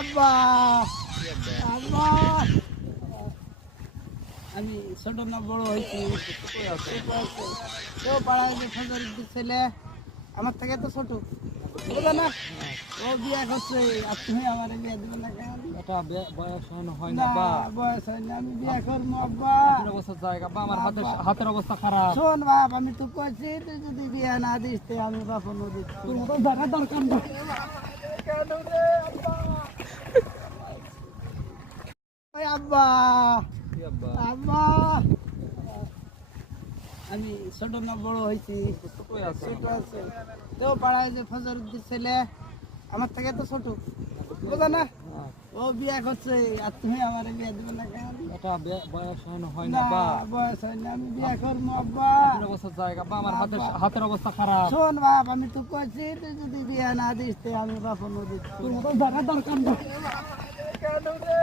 আব্বা আব্বা আমি ছোট না বড় হয়েছি তো পাড়ায় যে ফজরের ছেলে আমার থেকে তো ছোট বুঝা না ও বিয়ে করছে আর তুমি আমার বিয়ে দেবে না কেন? এটা বয়স হয় না না বা বয়স হয় না আমি বিয়ে করবো আব্বা। আপনার অবস্থা জায়গা বা আমার হাতের অবস্থা খারাপ। শোন বাপ আমি তো কইছি তুই যদি বিয়ে না দিস তে আমি বাপন দিচ্ছি তোর মতো জায়গা দরকার না। কেন রে আব্বা ওই আব্বা কি আব্বা? আব্বা আমি ছোট না বড় হয়েছি কই আছে? ছোট আছে তো পাড়ায় যে ফজরুদ্দিন ছেলে আমার থেকে তো ছোট বুঝা না ও বিয়ে করছে আর তুমি আমার বিয়ে দেবে না কেন? এটা বয়স হয় না না বা বয়স হয় না আমি বিয়ে করবো আব্বা। আপনার অবস্থা জায়গা বা আমার হাতের অবস্থা খারাপ। শোন বাপ আমি তো কইছি তুই যদি বিয়ে না দিস তে আমি বাপন দিচ্ছি তোর মতো জায়গা দরকার না। কেন রে